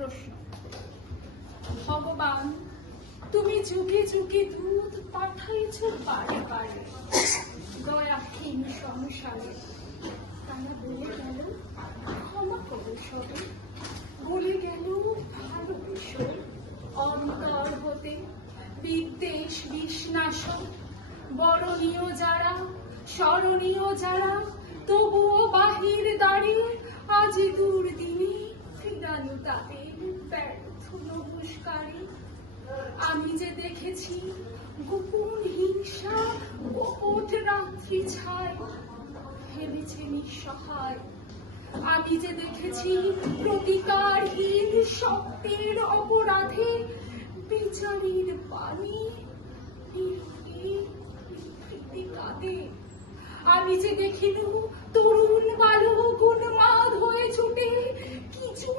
প্রশ্ন। ভগবান, তুমি যুগে যুগে দুধ পাঠাইছ বারে বারে দয়াহীন সংসারে। তারা বলে গেল ক্ষমা করো সবে, বলে গেল ভালোবেসো, অন্তর হতে বিদ্বেষ বিষ্ণাসন। বরণীয় যারা, স্মরণীয় যারা, তবুও বাহির দ্বারে আজ দুর্দিনে ফিরানো তাদের ব্যর্থ নমস্কারে। আমি যে দেখেছি গোপন হিংসা, গোপন রাত্রি ছায় ফেলেছে নিঃসহায়। আমি যে দেখেছি প্রতিকারহীন সত্যের অপরাধে বিচারের পানি কাঁদে। আমি যে দেখিল তরুণ বালক উন্মাদ হয়ে ছুটে কিছু